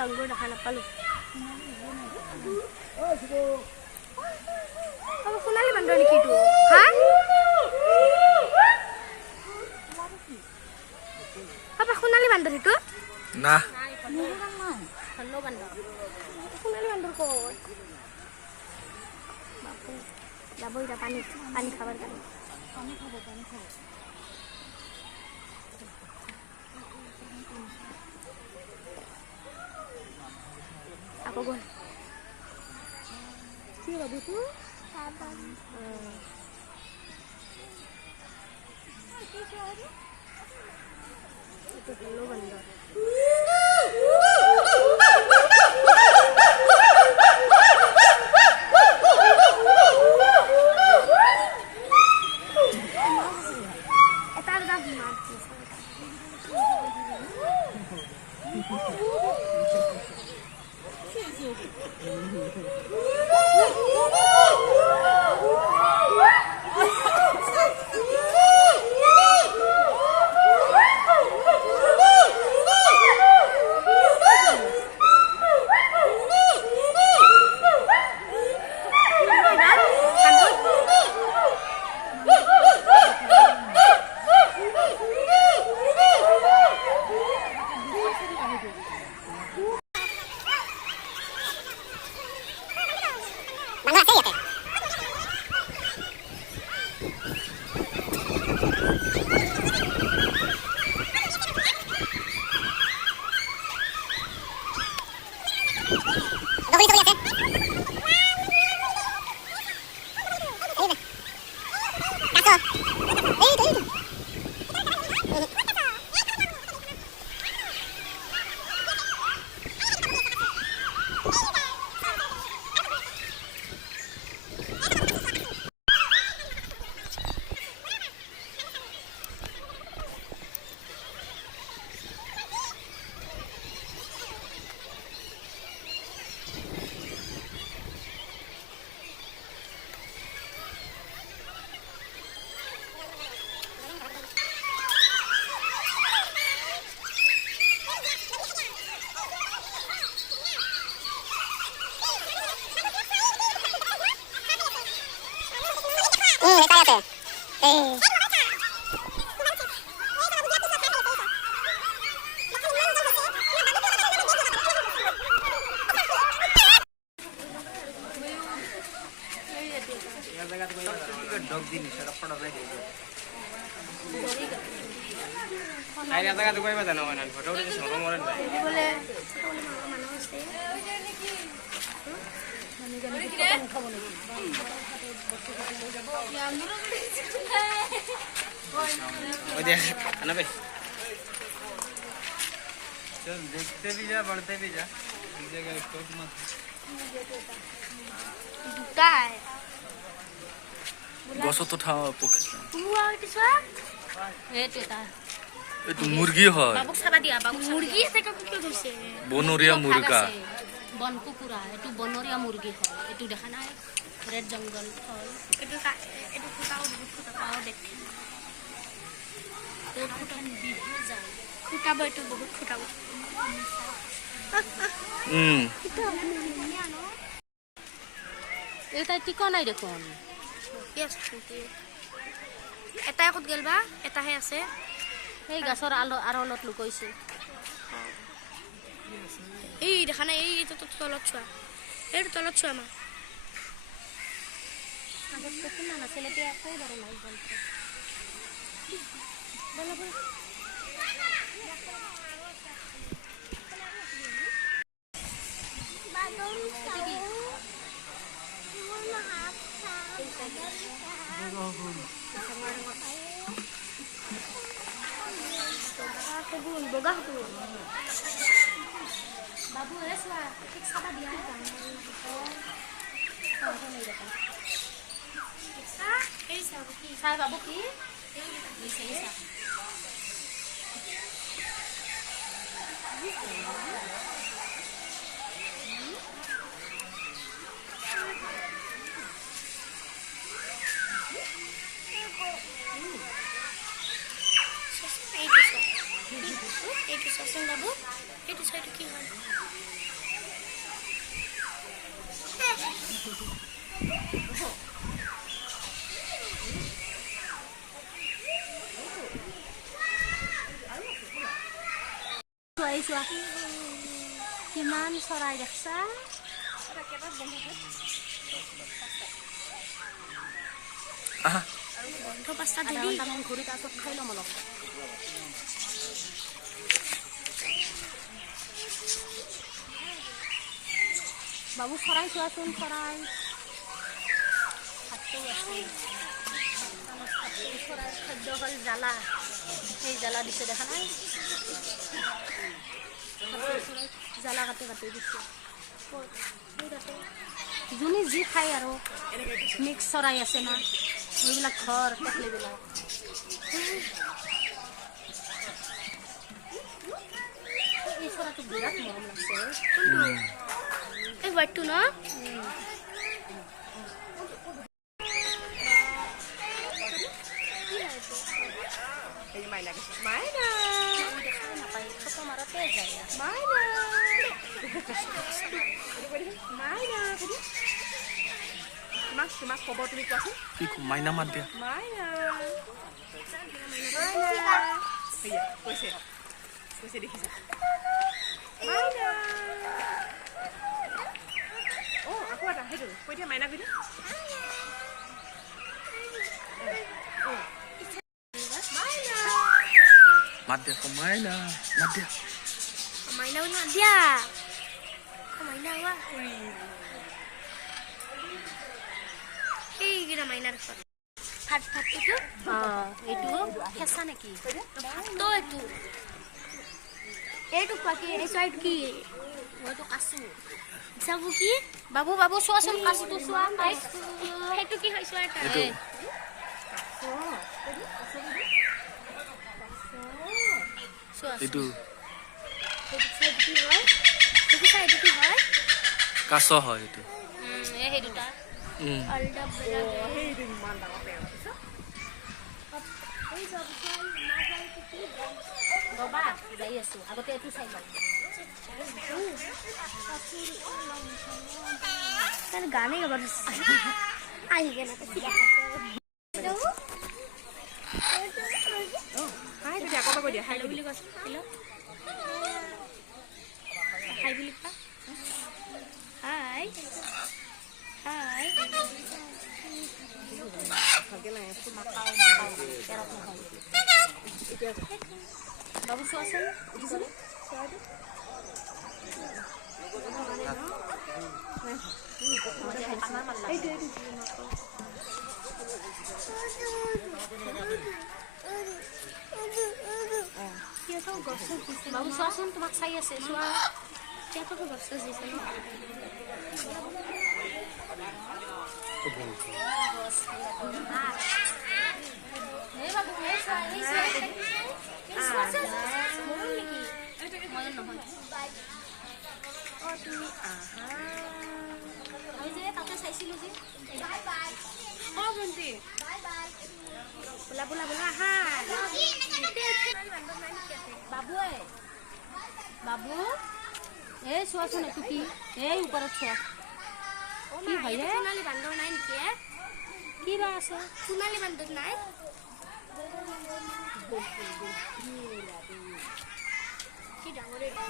লংগুৰ দেখা নাপালোঁ সোণালী বান্দৰ নেকি এইটো হা পাপা সোণালী বান্দৰ সেইটো না সোণালী বান্দৰ ক'ত যাব এতিয়া পানী খাবৰ কাৰণে পানী খাব আকৌ গ'ল কি ভাবিছো এইটো হেল্ল' বান্দৰ चल देखते भी जा बढ़ते भी जा एक जगह स्टॉप मत গছত উঠা পক্ষী এইটো মুৰ্গী হয় বনৰীয়া মুৰ্গা বন কুকুৰা এইটো বনৰীয়া মুৰ্গী হয় এইটো দেখা নাই ৰেড জংগল হয় এইটো ফুটাও বহুত ফুটাও দেখে ফুটাব এইটো বহুত ফুটাব এটা টিকা নাই দেখোন এটাই ক'ত গেল বা এটাহে আছে সেই গাছৰ আড়লত লুকাইছে এই দেখা নাই এইটো তলত চোৱা এইটো তলত চোৱা মা আগত দেখোন না নাছিলে এতিয়া আকৌ বাৰু নাই বলতে বগা বাবু দিয়া বাবু কি Itu sosok babu, itu saya tuh kian. কিমান চৰাই দেখছা পাঁচটা ঘূৰি তাৰপিছত খাই ল'ম অলপ বাবু চৰাই চোৱাচোন চৰাই চৰাইৰ খাদ্য হ'ল জ্বালা সেই জ্বালা দিছে দেখা নাই জ্বালা কাটি কাটি দিছে যোনে যি খায় আৰু মিক্স চৰাই আছে না সেইবিলাক ঘৰ টেকলিবিলাক এই চৰাইটো বিৰাট মৰম লাগছে এই হোৱাইটটো ন তোমাক খবৰ তুমি কোৱাচোন কি মাইনা মাত দিয়া কৈছে দেখিছা আকৌ এটা সেইটো কৈ দিয়া মাইনা বিদু মাত দিয়া মাইনা মাত দিয়া মাইনা বুলি মাত দিয়া মাইনা এইকেইটা মাইনাৰ ভাত ভাতটো এইটো কেঁচা নেকি তো এইটো পাকি এই চৰাইটো কি মইতো কাচু চাবু কি বাবু বাবু চোৱাচোন কাচুটো চোৱা সেইটো কি হয় চোৱা এইটো কি হয় কাছ হয় এইটো সেই দুটা যাই আছো আগতে এইটো চাই লওঁ গানে গাব আহি কেনে বুলি কৈছে হাই বুলি কোৱা হাই হাই বাবু চোৱাচোন বাবু চোৱাচোন তোমাক চাই আছে চোৱা সিহঁতকো গছ দিছে ন তাতে চাইছিলো যে বোলা বোলা বোলা আহা বাবুৱে বাবু এই চোৱাচোন এইটো কি এই ওপৰত চোৱা কি হয় সোণালী বান্দৰ নাই নেকি কি বা আছে সোণালী বান্দৰ নাই কি ডাঙৰ এইটো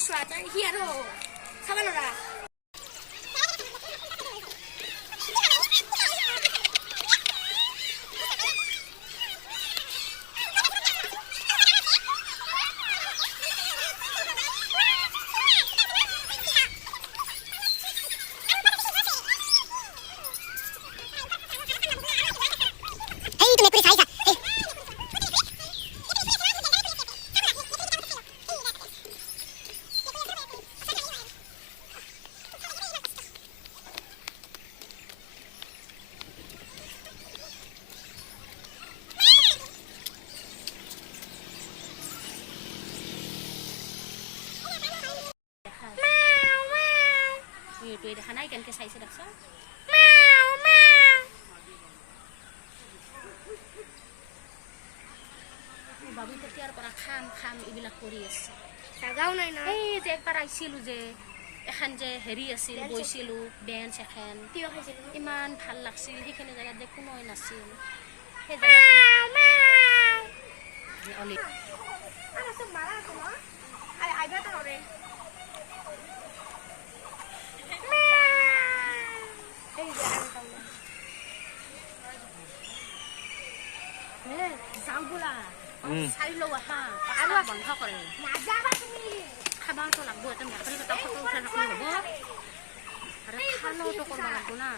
চোৱা সি আৰু চাব ল'ৰা দেখা নাই কেনেকৈ চাইছে দেখছ বাবু তেতিয়াৰ পৰা খাম খাম এইবিলাক কৰি আছে জাগাও নাই না এই যে একবাৰ আহিছিলোঁ যে এখন যে হেৰি আছিল গৈছিলোঁ বেঞ্চ এখন ইমান ভাল লাগছিল সেইখিনি জেগাত যে কোনোৱে নাছিল সেই জেগাত আইবা তাহলে এই যে যাওঁ বোলা চাই লওঁ আহা আৰু বন্ধ কৰে নাযাবা তুমি খাবাওতো লাগব এটা মেকাৰী এটা ফটো উঠাই ৰাখিলে হ'ব আৰু খানাওতো কৰিব লাগব না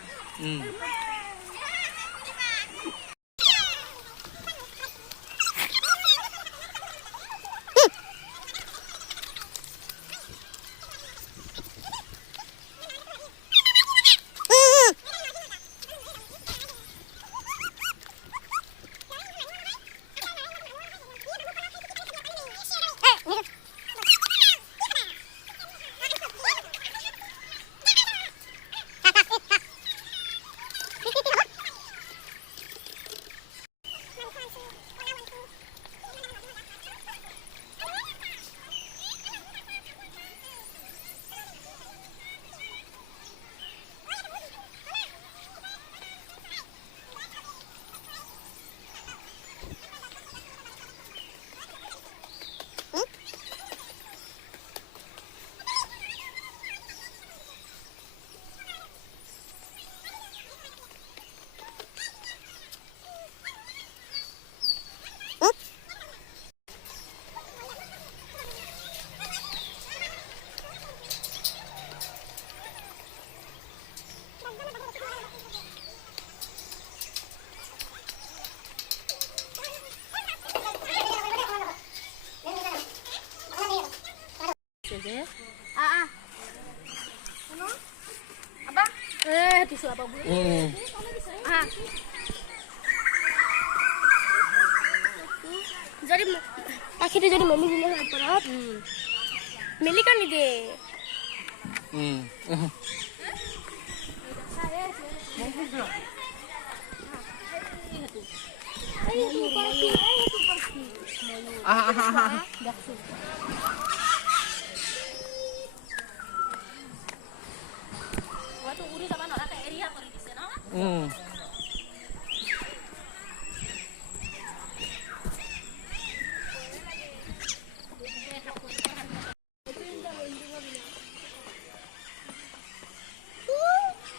যদি পাখিটো যদি মেলি দিলে হয় পৰত মেলি কানি দে উৰি যাব নোৱাৰাকে এৰিয়া কৰি দিছে ন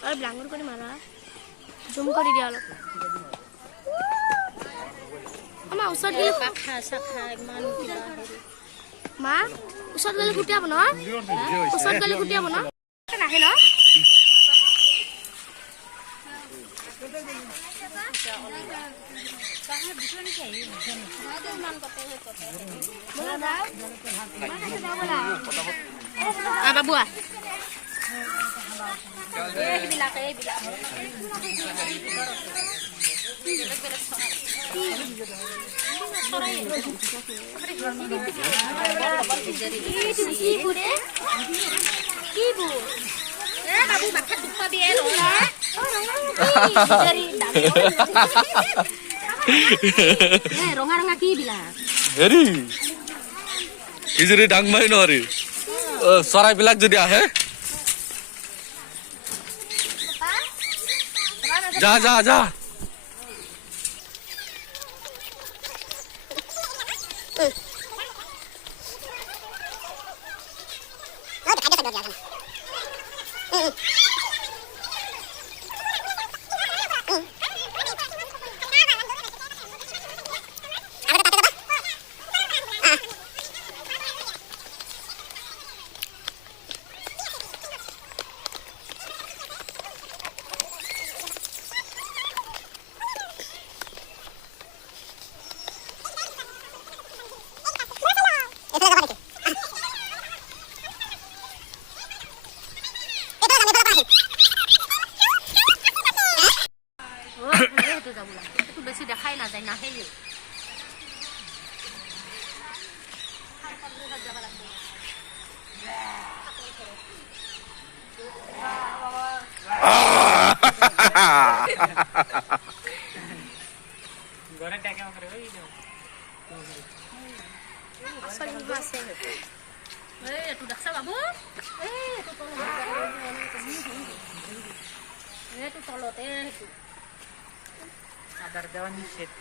অলপ ডাঙৰ কৰি মাৰা জুম কৰি দিয়া অলপ আমাৰ ওচৰত গ'লে পাখা চাখা ইমান কিবা হেৰি মা ওচৰত গ'লে ফুটিয়াব ন ওচৰত গ'লে ফুটিয়াব ন নাহে ন বাবু বাবু মাথাত দুখ পাবি ৰঙা ৰঙা কি বিলাক হেৰি ই যদি ডাং মাৰি নোৱাৰি চৰাইবিলাক যদি আহে যা যা যা বেছি দেখাই নাযায় নাহে এইটো দেখছা বাবু এইটো তলতে সেইটো আদার দেওয়া নিষেধ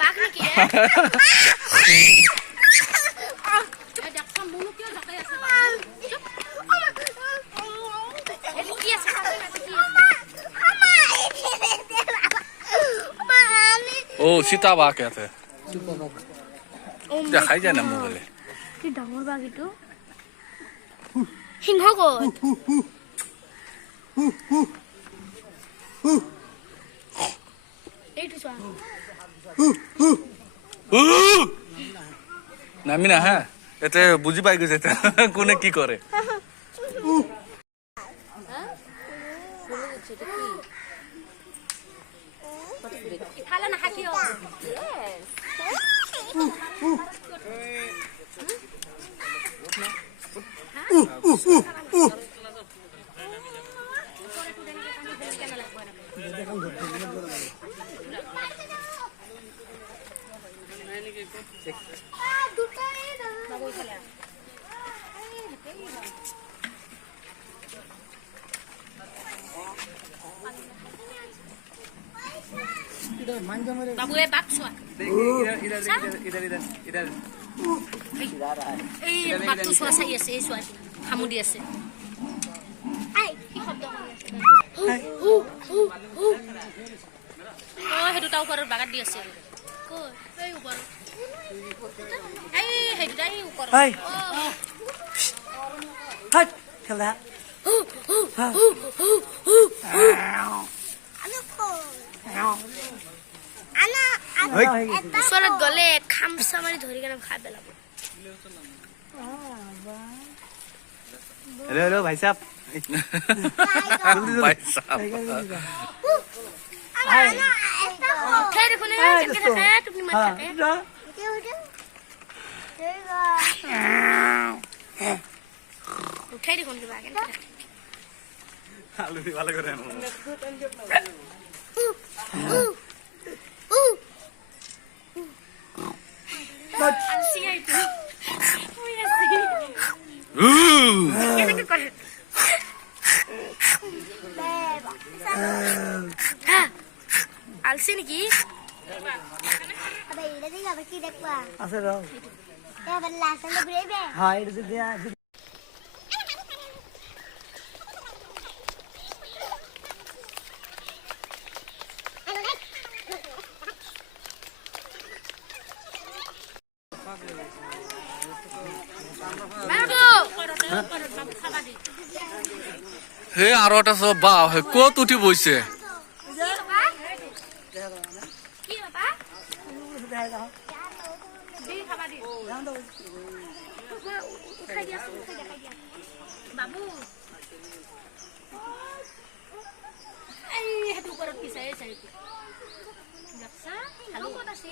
বাঘ নেকি দেখোন মোনো কিয় জকাই আছে কি আছে ও সীতা বাঘ ইয়াতে দেখাই যায় না মোবাইলে কি ডাঙৰ বাঘ এইটো সিংহ ক'ত এইটো চোৱা নামি না হ্যাঁ এতে বুঝি পাই গেছে কোনে কি কৰে ইফালে নাখাকিয় বাবু এই বাঘ চোৱা এই বাঘটো চোৱা চাই আছে এই চোৱা হামুদি আছে সেইটো তাৰ ওপৰত বাগাত দি আছে এই ওপৰত এই দুটাই ওপৰত খেলা ওচৰত গ'লে খামচা মাৰি ধৰি কেনে খাই পেলাব हेलो हेलो भाई साहब ভাই সাহেব উঠাই দেখোন কেনেকে থাকে টোপনি মাৰি থাকে উঠাই দেখোন কিবা কেনেকে आलू भी वाला कर रहे हैं আলচি আইটো কেনেকে কৰে আলচি নেকি আছে रो हां इधर दिया হে আৰু এটা সব বা ক'ত উঠি বইছে কি বাবা বাবু এই সেইটো ওপৰত পিছাই চাই দেখছা খালো ক'ত আছে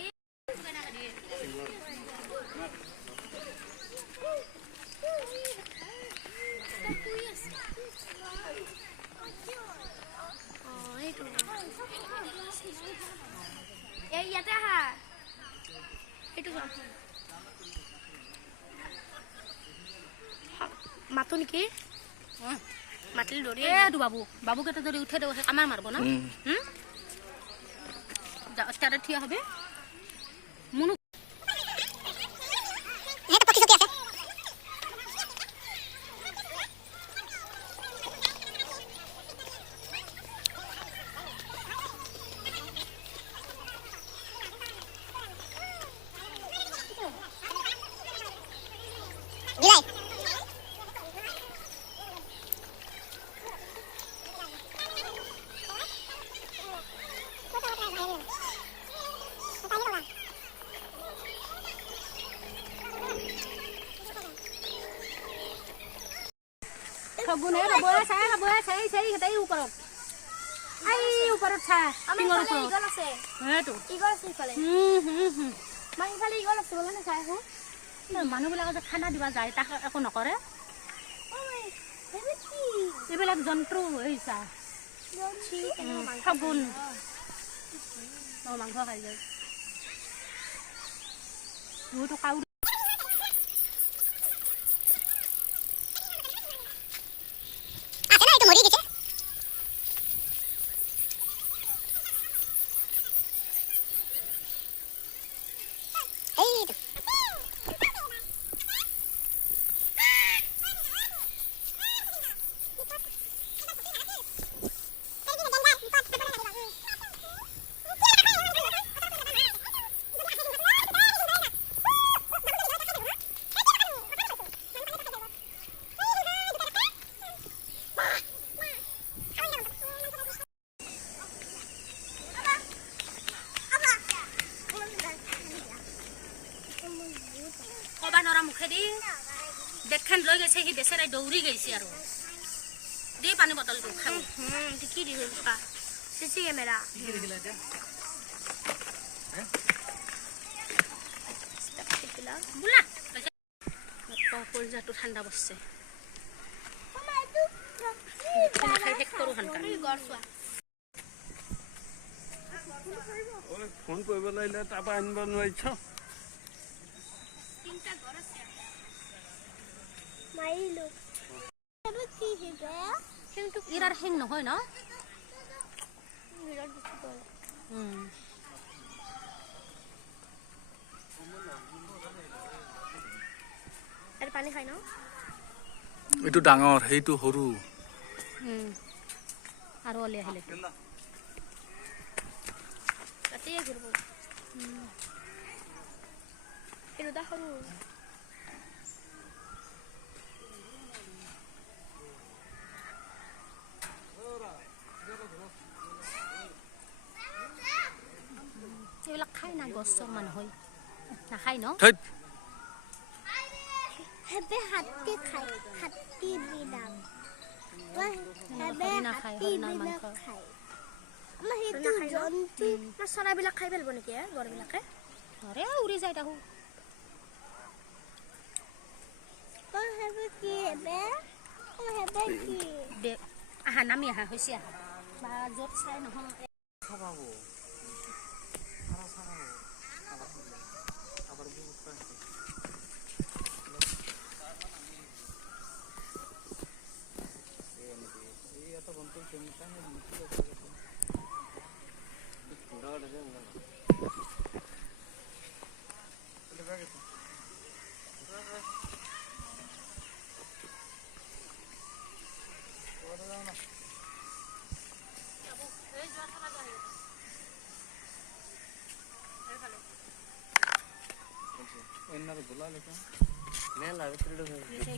এই ইয়াতে আহা এইটো মাতো নেকি মাতিল দৌৰি এইটো বাবুকেইটা যদি উঠে দেব আমাৰ মাৰিব না তাতে থিয় হবে মুনু গুণে ৰবয়ে চাই সেই ওপৰত এই ওপৰত চা টিঙৰ ওপৰত ইগল আছে সেইটো ইগল আছে ইফালে মই ইফালে ইগল আছে বলা না চাই আহো মানুহবিলাকে যে খানা দিবা যায় তাক একো নকৰে ঐ হেবি কি এইবিলাক জন্তু এই চা ছি শগুন মাংস খাই যায় মোৰতো কাউ কবা নৰা মুখেদি দেখখান লৈ গৈছে সি বেচেৰাই দৌৰি গৈছে আৰু দি পানী বটলটো খাব কি দি কা চিচি কেমেৰা বোলা কলজাটো ঠাণ্ডা বসছে শেষ কৰোঁ সোনকালে ফোন কৰিব লাগিলে তাৰপৰা আনিব নোৱাৰিছ মাইলো হেবি কি হেবে কিন্তু ইৰাৰ হেং নহয় ন বিৰাট বেছি গল আৰু পানী খাই ন এইটো ডাঙৰ সেইটো সৰু আৰু অলি আহিলে ৰাতিয়ে ঘূৰিব এই দুটা সৰু এইবিলাক খাই না গছৰ মানুহ হৈ নাখায় ন থৈত হেবে হাতী খাই হাতী বিনাম হেবে নাখায়, হাতী হৰিণাৰ বিনাম মাংস। খাই আমাৰ সেইটো জন্তু আমাৰ চৰাইবিলাক খাই পেলাব নেকি গড়বিলাকে আৰে উৰি যায় তাহো হেবে কি হেবে হেবে কি দে আহা নামি আহা হৈছে আহা বা য'ত চাই নহয়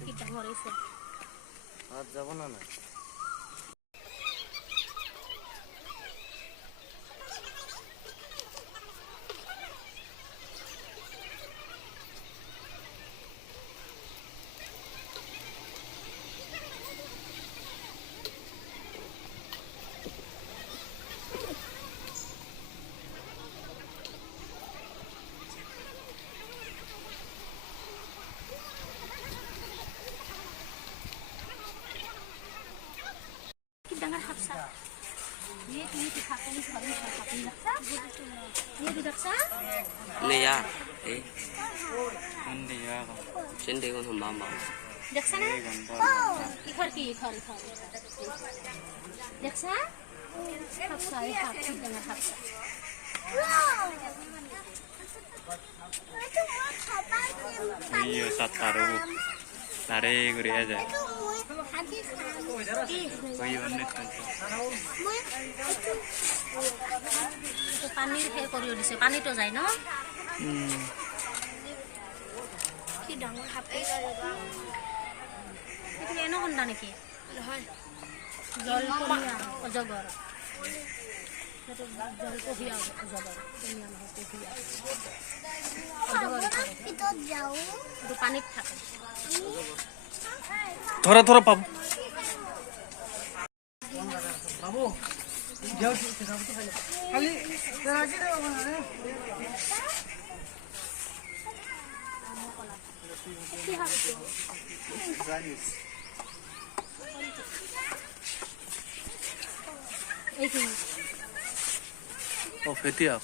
কি ডাঙৰ হৈছে যাব না না डांगर हापसा ये खाने घर में खाने लगता ये भी रक्षा नहीं यार ए hindi ya चंडे को हम मामा रक्षा ना इधर की इधर रक्षा हापसा ये हापसी डांगर हापसा iyo sataru lari guri aja koyo net তো পানীৰ সেই কৰিও দিছে পানীটো যায় ন কি ডাঙৰ হাতী এইটো এনকন্দা নেকি নহয় জলপৰীয়া অজগৰ সেইটো জলপৰীয়া অজগৰ ধুনীয়া নহয় পৰীয়া অজগৰ ভিতৰত যাওঁ এইটো পানীত থাকে ধৰা ধৰা পাব এইখিনি ও ফেটিয়া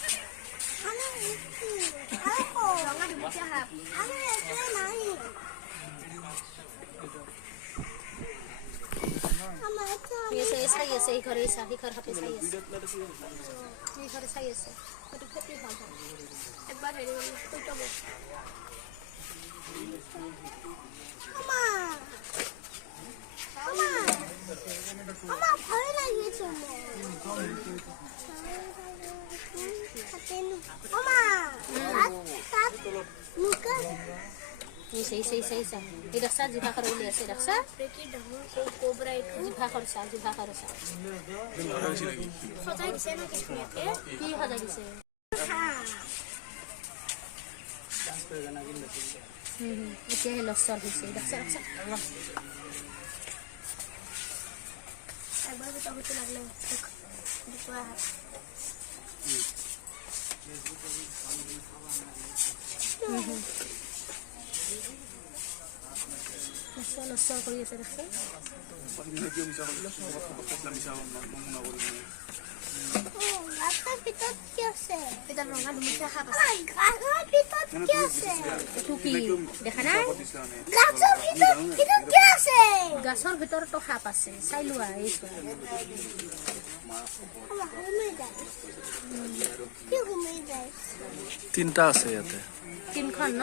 চাই আছে এই ঘৰে সিঘৰ হাতে চাই আছে এই ঘৰে চাই আছে সেইটো খেতি ভাল হয় একবাৰ হেৰি কৈ থব ভয় লাগিছে এই ৰাস্তা জিভা কৰি উলিয়াই আছে ৰাস্তা জিভা কৰিছা সজাই দিছে না কি কি সজাই দিছে এতিয়াহে লচৰ হৈছে ৰাস্তা একবাৰ গোটা হতে লাগলে দুপৰা লচৰ কৰি আছে ৰাস্তা গাছৰ ভিতৰত কি আছে এটা ৰঙা দুমিঠা সাপ আছে গাছৰ ভিতৰত কি আছে এইটো কি দেখা নাই গাছৰ ভিতৰত কি আছে গাছৰ ভিতৰতো সাপ আছে চাই লোৱা এই চোৱা কি ঘুমাই যায় তিনটা আছে ইয়াতে তিনখন ন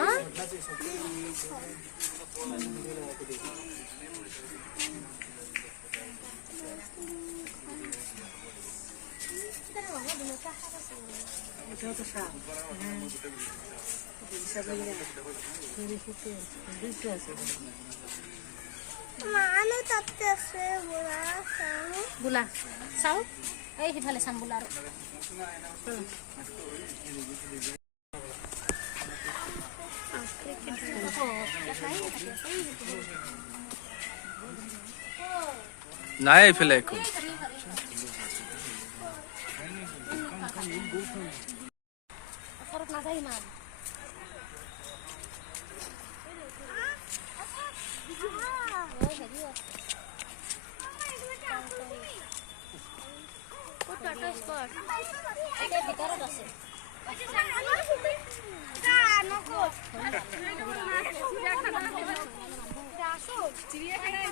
মানুহ তাতে আছে বোলা চাওঁ এই সিফালে চাম বোলা আৰু নাই এইফালে একো ওচৰত নাযায় ইমান ভিতৰত আছে চিৰিয়াখানাই